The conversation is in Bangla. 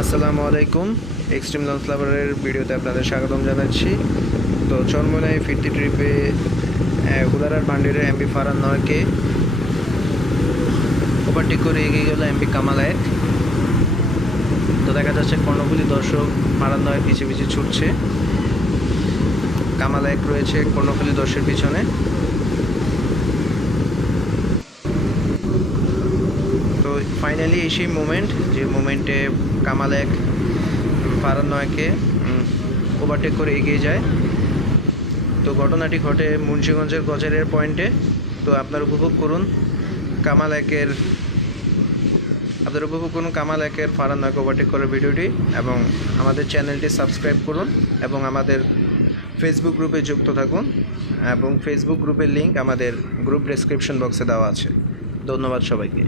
আসসালামু আলাইকুম। এক্সট্রিম লঞ্চ লাভারের ভিডিওতে আপনাদের স্বাগতম জানাচ্ছি। তো চন্মনাই ফিরতি ট্রিপে উদারার বান্ডিরের এমবি ফারান নয়কে। ওভারটেক করে এগিয়ে গেল এমবি কামাল এক তো দেখা যাচ্ছে কর্ণফুলি দর্শক ফারান নয় পিছিয়ে পিছিয়ে ছুটছে। কামাল এক রয়েছে কর্ণফুলি দর্শের পিছনে। ফাইনালি এই সেই মোমেন্ট যে মোমেন্টে কামাল এক ফারান নয়কে ওভারটেক করে এগিয়ে যায়। তো ঘটনাটি ঘটে মুন্সিগঞ্জের গজারের পয়েন্টে তো আপনারা উপভোগ করুন কামাল একের, আপনারা উপভোগ করুন কামাল একের ফারান নয়কে ওভারটেক করার ভিডিওটি এবং আমাদের চ্যানেলটি সাবস্ক্রাইব করুন এবং আমাদের ফেসবুক গ্রুপে যুক্ত থাকুন এবং ফেসবুক গ্রুপের লিঙ্ক আমাদের গ্রুপ ডেসক্রিপশন বক্সে দেওয়া আছে। ধন্যবাদ সবাইকে।